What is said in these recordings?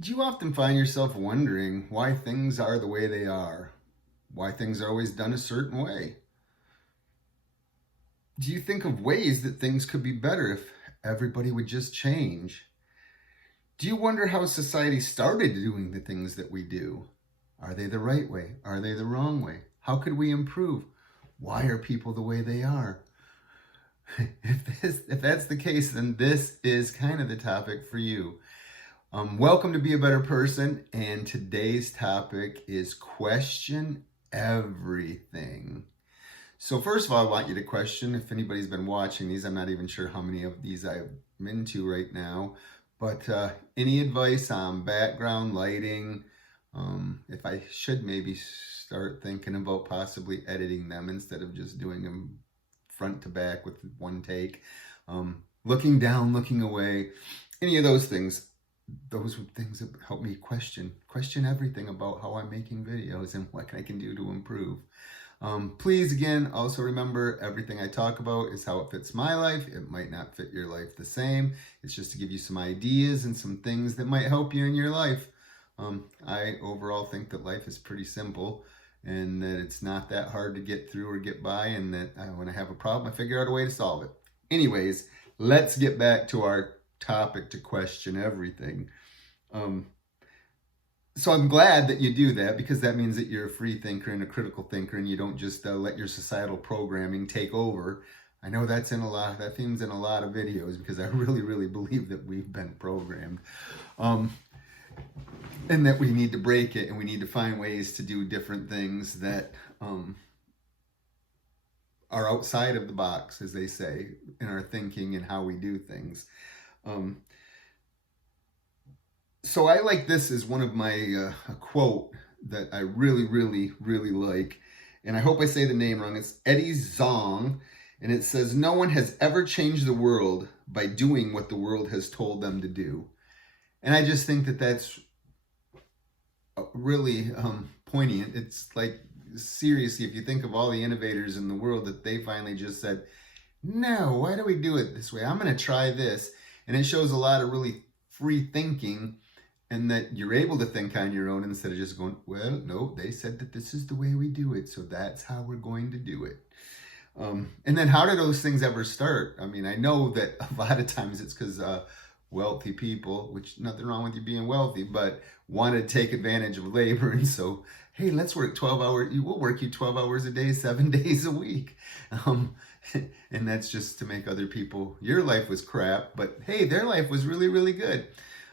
Do you often find yourself wondering why things are the way they are? Why things are always done a certain way? Do you think of ways that things could be better if everybody would just change? Do you wonder how society started doing the things that we do? Are they the right way? Are they the wrong way? How could we improve? Why are people the way they are? If that's the case, then this is kind of the topic for you. Welcome to Be a Better Person, and today's topic is question everything. So first of all, I want you to question, if anybody's been watching these, I'm not even sure how many of these I'm into right now, but any advice on background lighting, if I should maybe start thinking about possibly editing them instead of just doing them front to back with one take, looking down, looking away, any of those things. Those are things that help me question everything about how I'm making videos and what I can do to improve. Please, again, also remember everything I talk about is how it fits my life. It might not fit your life the same. It's just to give you some ideas and some things that might help you in your life. I overall think that life is pretty simple and that it's not that hard to get through or get by, and that when I have a problem, I figure out a way to solve it. Anyways, let's get back to our topic to question everything. So I'm glad that you do that, because that means that you're a free thinker and a critical thinker, and you don't just let your societal programming take over. I know that theme's in a lot of videos, because I really believe that we've been programmed, and that we need to break it, and we need to find ways to do different things that are outside of the box, as they say, in our thinking and how we do things. So I like this as one of my a quote that I really like, and I hope I say the name wrong. It's Eddie Zong, and it says, "No one has ever changed the world by doing what the world has told them to do." And I just think that that's really poignant. It's like, seriously, if you think of all the innovators in the world, that they finally just said, "No, why do we do it this way? I'm going to try this." And it shows a lot of really free thinking, and that you're able to think on your own instead of just going, "Well, no, they said that this is the way we do it, so that's how we're going to do it." And then how did those things ever start? I mean, I know that a lot of times it's because wealthy people, which nothing wrong with you being wealthy, but wanted to take advantage of labor. And so, hey, let's work 12 hours. We'll work you 12 hours a day, 7 days a week. And that's just to make other people, your life was crap, but hey, their life was really good.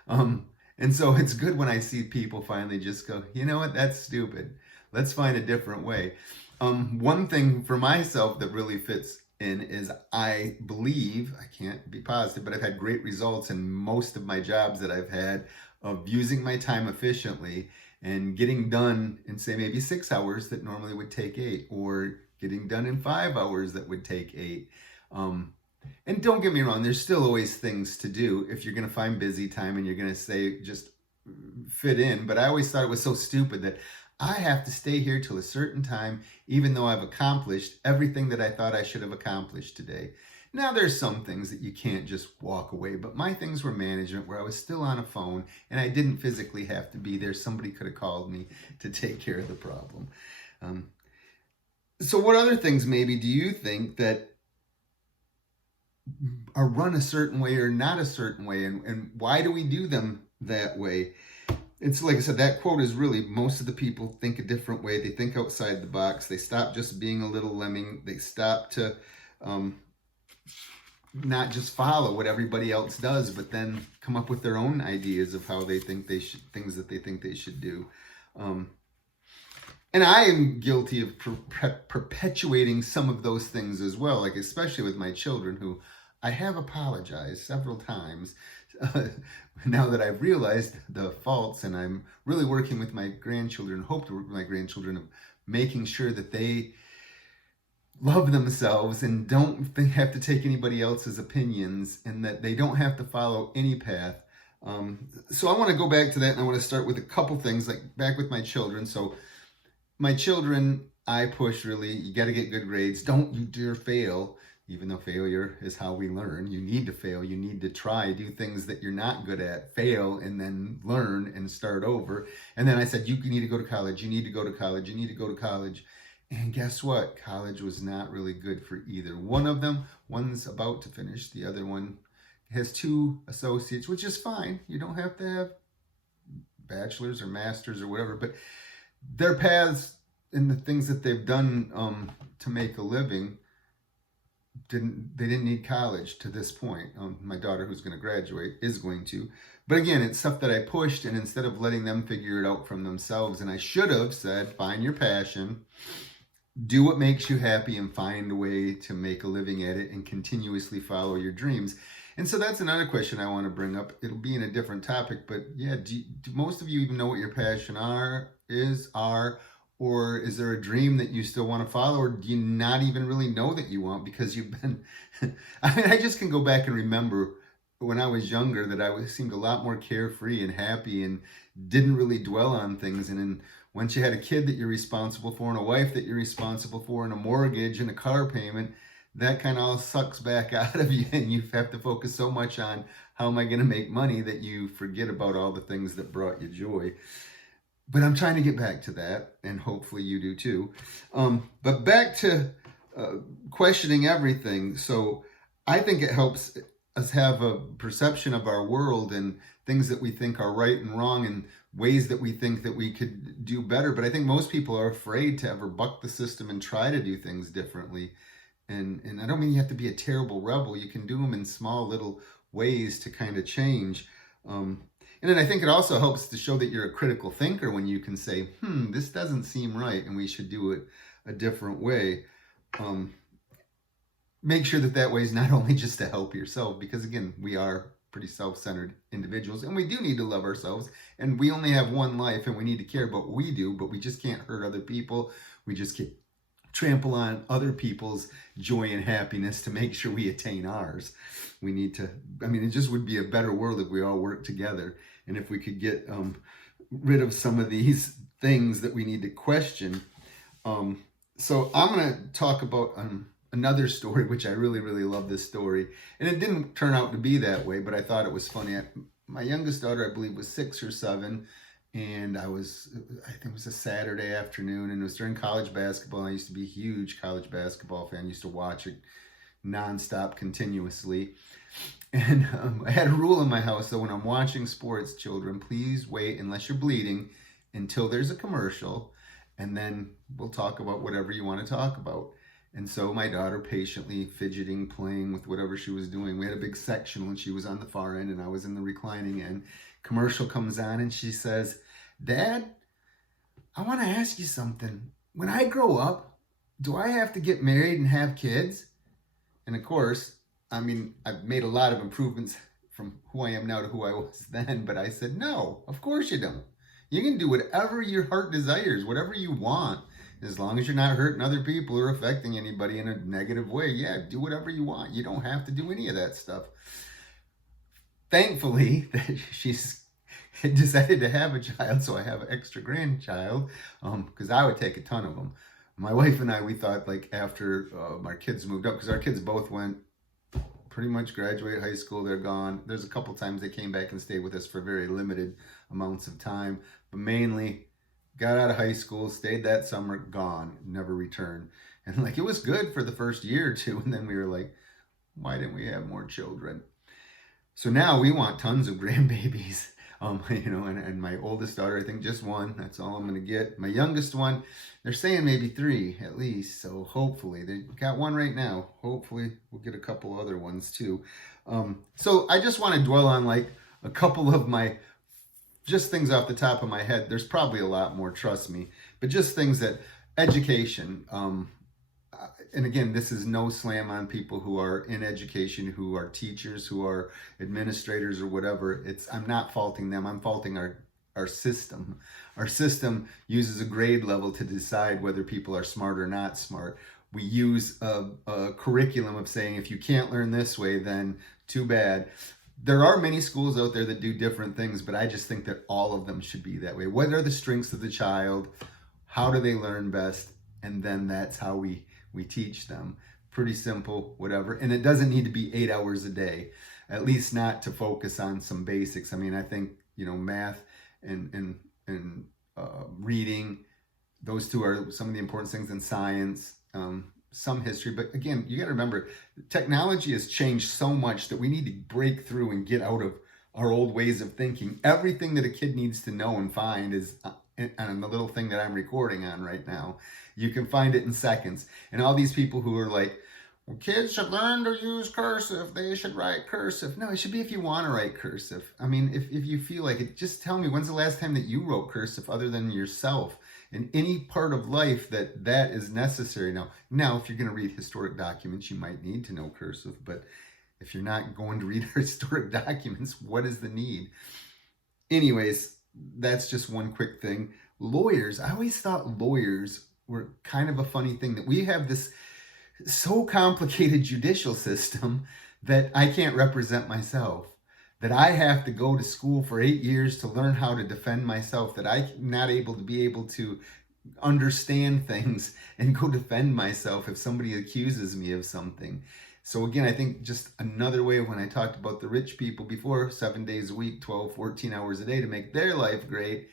And so it's good when I see people finally just go, "You know what, that's stupid. Let's find a different way." One thing for myself that really fits in is, I believe, I can't be positive, but I've had great results in most of my jobs that I've had, of using my time efficiently and getting done in, say, maybe 6 hours that normally would take 8, or getting done in 5 hours that would take 8. And don't get me wrong, there's still always things to do if you're going to find busy time and you're going to say just fit in. But I always thought it was so stupid that I have to stay here till a certain time, even though I've accomplished everything that I thought I should have accomplished today. Now, there's some things that you can't just walk away, but my things were management, where I was still on a phone and I didn't physically have to be there. Somebody could have called me to take care of the problem. So what other things maybe do you think that are run a certain way or not a certain way, and why do we do them that way? It's like I said, that quote is really, most of the people think a different way. They think outside the box. They stop just being a little lemming. They stop to not just follow what everybody else does, but then come up with their own ideas of how they think they should, things that they think they should do. And I am guilty of perpetuating some of those things as well, like especially with my children, who I have apologized several times now that I've realized the faults, and I'm really working with my grandchildren, hope to work with my grandchildren, of making sure that they love themselves and don't have to take anybody else's opinions, and that they don't have to follow any path. So I want to go back to that, and I want to start with a couple things, like back with my children. So my children, I push really, you got to get good grades. Don't you dare fail. even though failure is how we learn. You need to fail. You need to try, do things that you're not good at, fail, and then learn and start over. And then I said, you need to go to college. You need to go to college. You need to go to college. And guess what? College was not really good for either one of them. One's about to finish. The other one has 2 associates, which is fine. You don't have to have bachelor's or master's or whatever, but their paths and the things that they've done to make a living, they didn't need college to this point. My daughter, who's going to graduate, is going to. But again, it's stuff that I pushed, and instead of letting them figure it out from themselves, and I should have said, find your passion, do what makes you happy, and find a way to make a living at it and continuously follow your dreams. And so that's another question I want to bring up. It'll be in a different topic, but yeah, do most of you even know what your passion is, or is there a dream that you still want to follow, or do you not even really know that you want because you've been, I mean, I just can go back and remember when I was younger that I seemed a lot more carefree and happy and didn't really dwell on things. And then once you had a kid that you're responsible for, and a wife that you're responsible for, and a mortgage and a car payment, that kind of all sucks back out of you, and you have to focus so much on how am I going to make money that you forget about all the things that brought you joy. But I'm trying to get back to that, and hopefully you do too. But back to questioning everything. So I think it helps us have a perception of our world and things that we think are right and wrong, and ways that we think that we could do better. But I think most people are afraid to ever buck the system and try to do things differently. And I don't mean you have to be a terrible rebel. You can do them in small little ways to kind of change. And then I think it also helps to show that you're a critical thinker when you can say, this doesn't seem right, and we should do it a different way. Make sure that way is not only just to help yourself, because again, we are pretty self-centered individuals, and we do need to love ourselves, and we only have one life, and we need to care about what we do, but we just can't hurt other people. We just can't trample on other people's joy and happiness to make sure we attain ours. We need to, I mean, it just would be a better world if we all worked together, and if we could get rid of some of these things that we need to question. So I'm going to talk about another story, which I really, really love this story. And it didn't turn out to be that way, but I thought it was funny. My youngest daughter, I believe, was 6 or 7. And I think it was a Saturday afternoon, and it was during college basketball. I used to be a huge college basketball fan. I used to watch it nonstop, continuously. And I had a rule in my house that when I'm watching sports, children, please wait, unless you're bleeding, until there's a commercial, and then we'll talk about whatever you want to talk about. And so my daughter, patiently fidgeting, playing with whatever she was doing. We had a big sectional, and she was on the far end, and I was in the reclining end. Commercial comes on, and she says, "Dad, I want to ask you something. When I grow up, do I have to get married and have kids?" And of course, I mean, I've made a lot of improvements from who I am now to who I was then, but I said, no, of course you don't. You can do whatever your heart desires, whatever you want, as long as you're not hurting other people or affecting anybody in a negative way. Yeah, do whatever you want. You don't have to do any of that stuff. Thankfully, she's decided to have a child, so I have an extra grandchild, because I would take a ton of them. My wife and I, we thought, like, after our kids moved up, because our kids both went pretty much graduate high school, they're gone. There's a couple times they came back and stayed with us for very limited amounts of time, but mainly got out of high school, stayed that summer, gone, never returned. And like, it was good for the first year or two, and then we were like, why didn't we have more children? So now we want tons of grandbabies. And my oldest daughter, I think just 1. That's all I'm going to get. My youngest one, they're saying maybe 3 at least. So hopefully, they got 1 right now. Hopefully we'll get a couple other ones too. So I just want to dwell on like a couple of my just things off the top of my head. There's probably a lot more, trust me, but just things that education, and again, this is no slam on people who are in education, who are teachers, who are administrators or whatever. I'm not faulting them. I'm faulting our system. Our system uses a grade level to decide whether people are smart or not smart. We use a curriculum of saying, if you can't learn this way, then too bad. There are many schools out there that do different things, but I just think that all of them should be that way. What are the strengths of the child? How do they learn best? And then that's how we teach them. pretty simple, whatever. And it doesn't need to be 8 hours a day, at least not to focus on some basics. I mean, I think, math and reading, those two are some of the important things in science, some history. But again, you got to remember, technology has changed so much that we need to break through and get out of our old ways of thinking. Everything that a kid needs to know and find is on the little thing that I'm recording on right now. You can find it in seconds. And all these people who are like, well, kids should learn to use cursive, they should write cursive. No, it should be if you want to write cursive. I mean, if you feel like it, just tell me, when's the last time that you wrote cursive other than yourself? In any part of life that is necessary. Now, if you're going to read historic documents, you might need to know cursive, but if you're not going to read historic documents, what is the need? Anyways, that's just one quick thing. Lawyers, I always thought lawyers were kind of a funny thing, that we have this so complicated judicial system that I can't represent myself, that I have to go to school for 8 years to learn how to defend myself, that I'm not able to understand things and go defend myself if somebody accuses me of something. So again, I think just another way of when I talked about the rich people before, 7 days a week, 12, 14 hours a day to make their life great.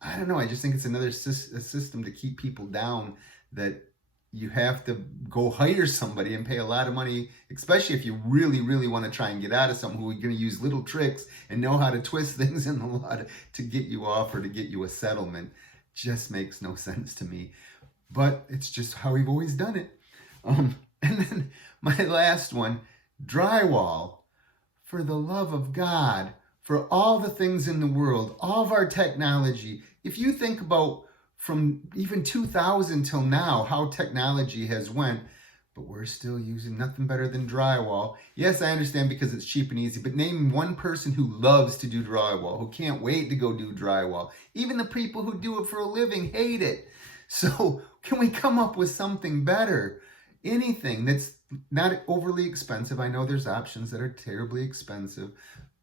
I don't know. I just think it's another system to keep people down, that you have to go hire somebody and pay a lot of money, especially if you really, really want to try and get out of someone who are going to use little tricks and know how to twist things in the law to get you off or to get you a settlement. Just makes no sense to me. But it's just how we've always done it. And then my last one, drywall. For the love of God, for all the things in the world, all of our technology, if you think about from even 2000 till now, how technology has went, but we're still using nothing better than drywall. Yes, I understand because it's cheap and easy, but name one person who loves to do drywall, who can't wait to go do drywall. Even the people who do it for a living hate it. So can we come up with something better? Anything that's not overly expensive. I know there's options that are terribly expensive.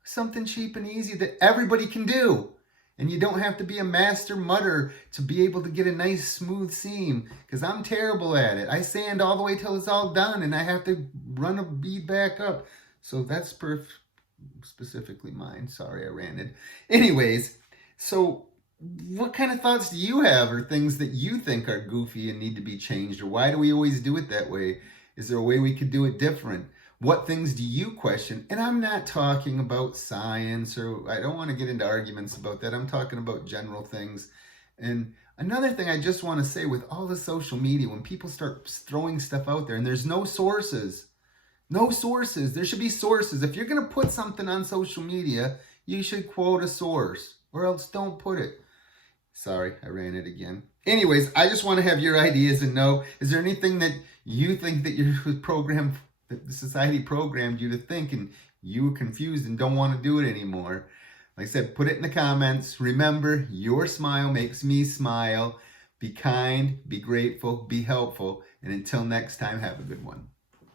Something cheap and easy that everybody can do. And you don't have to be a master mudder to be able to get a nice smooth seam, because I'm terrible at it. I sand all the way till it's all done and I have to run a bead back up. So that's specifically mine. Sorry, I ranted. Anyways, so what kind of thoughts do you have, or things that you think are goofy and need to be changed? Or why do we always do it that way? Is there a way we could do it different? What things do you question? And I'm not talking about science, or I don't want to get into arguments about that. I'm talking about general things. And another thing I just want to say, with all the social media, when people start throwing stuff out there and there's no sources, there should be sources. If you're going to put something on social media, you should quote a source, or else don't put it. Sorry, I ran it again. Anyways, I just want to have your ideas and know, is there anything that you think that your program, that the society programmed you to think, and you were confused and don't want to do it anymore? Like I said, put it in the comments. Remember, your smile makes me smile. Be kind, be grateful, be helpful. And until next time, have a good one.